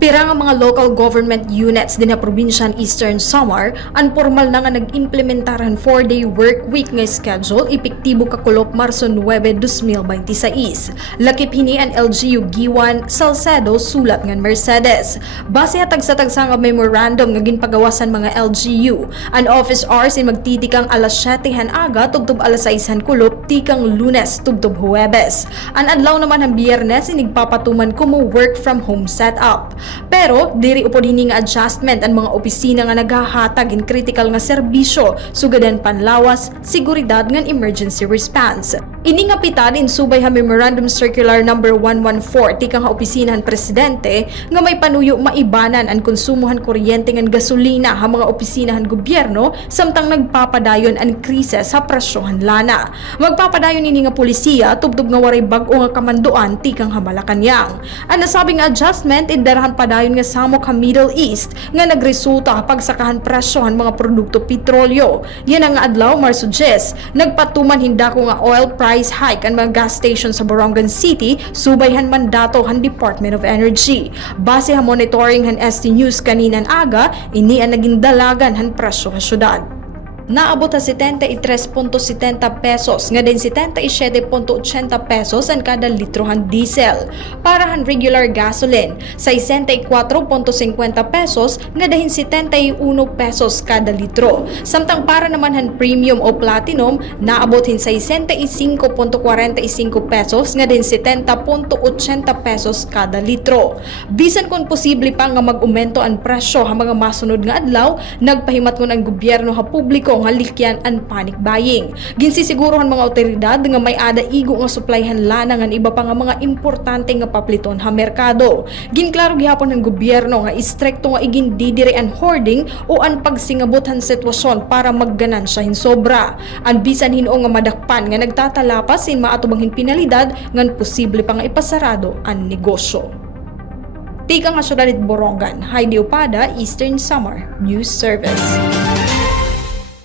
Pira nga mga local government units din na probinsya ng Eastern Samar, unformal na nga nag-implementaran 4-day work week nga schedule epektibo kakulop Marso 9, 2026. Lakip hini ang LGU Giwan Salcedo sulat ngan Mercedes. Base hatag sa tagsa nga memorandum nga ginpagawasan mga LGU, ang office hours ay magtitikang alas 7 han aga tubtob alas 6 han kulop tikang Lunes tubtob Huwebes. Ang adlaw naman ang Biyernes inigpapatuman kumo work from home setup. Pero diri upod hini nga adjustment ang mga opisina nga naghahatag in critical nga serbisyo sugadan panlawas, seguridad ngan emergency response. Ini nga pitad insubay ha Memorandum Circular number 114 tikang ha opisina han presidente nga may panuyo maibanan ang konsumohan kuryente ngan gasolina ha mga opisina han gobyerno samtang nagpapadayon ang krisis sa presyohan lana. Magpapadayon ini nga polisiya tubtob nga waray bag-o nga kamanduan tikang ha Malacañang. Ang nasabing adjustment idarahan padayon nga samok ha Middle East nga nagresulta pagsakahan presyohan mga produkto petrolyo. Yan ang adlaw Marso 10 nagpatuman hindako nga oil price hike ang mga gas station sa Borongan City subayhan mandato han Department of Energy. Base ha monitoring han ST News kaninan aga, ini ang naging dalagan han presyo sa syudad. Naabot sa 73.70 pesos nga din 77.80 pesos ang kada litro han diesel. Para han regular gasoline, 64.50 pesos nga dahin 71 pesos kada litro. Samtang para naman han premium o platinum, naabot hin 65.45 pesos nga din 70.80 pesos kada litro. Bisan kung posible pa nga mag-umento ang presyo ha mga masunod nga adlaw, nagpahimat ngon ang gobyerno ha publiko nga likyan and panic buying. Ginsisigurohan mga otoridad nga may ada igo nga supplyhan lana nga iba pa nga mga importante nga papliton ha merkado. Ginklaro gihapon ng gobyerno nga istrikto nga igindidiri ang hoarding o ang pagsingabot han sitwasyon para magganansya hin sobra. Ang bisan hinoo nga madakpan nga nagtatalapas sin maatubang hin pinalidad ngan posible pa nga ipasarado ang negosyo. Tika nga syudad Borongan, Heidi Opada, Eastern Samar News Service.